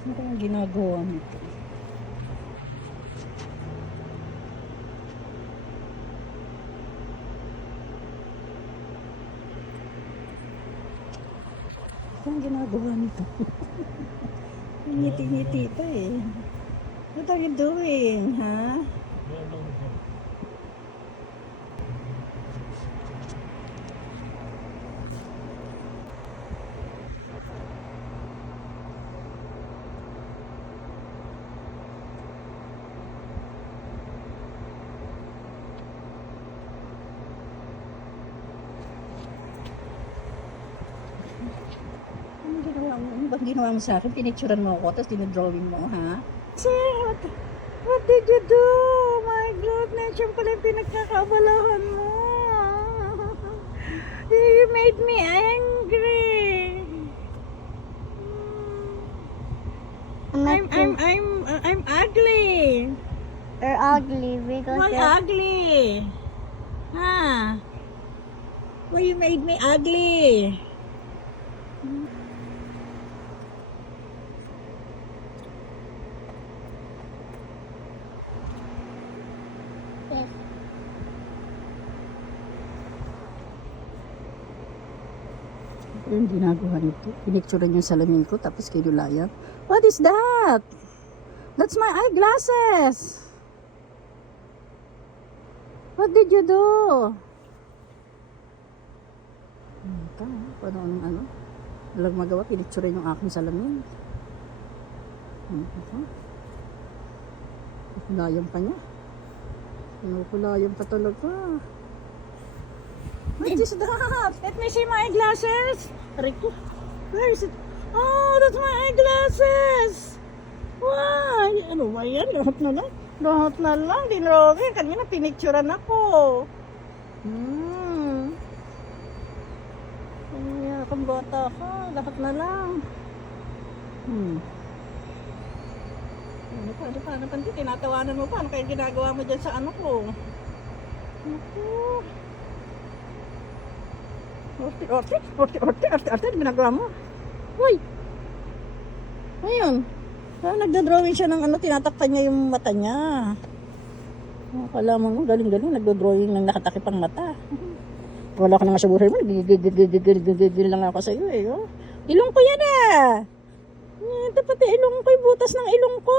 Ano kayang ginagawa nito? Ano kayang ginagawa nito? Ngiti-ngiti pa eh. What are you doing, ha? Ano bang ginawa mo sa akin? Pinicturean mo ako, tapos dinodrawing mo, ha? Sir, what did you do? My goodness, yung pala yung pinagkakabalahan mo. You made me angry. I'm ugly. You're ugly because Why ugly? Huh? Why you made me ugly? Yes. Yung ginagawa nito. Pinicturean yung salamin ko, tapos kinulayan. What is that? That's my eyeglasses. What did you do? Paano ano? Walang magawa, pinicturean yung aking salamin. Kulayan pa niya. Kulayan pa talaga. What is that? Let me see my eyeglasses. Aray ko. Where is it? Oh, that's my eyeglasses. Why? Ano ba yan? Lahat na lang. Lahat na lang. Dinrogin. Kanina pinicturean ako. Kaya kung bata ka, lahat na lang. Ano pa? Tinatawanan mo pa? Ano kaya ginagawa mo dyan sa ano ko? Naku. Orte, ginagawa mo. Uy! Ayun. Nagdodrawing siya ng ano, tinatakpan niya yung mata niya. Akala mo, galing-galing, nagdodrawing ng nakatakip ang mata. Wala ka na nga sa buhay mo, nagigigil lang ako sa iyo eh. Ilong ko yan ah! Ito pati ilong ko, butas ng ilong ko.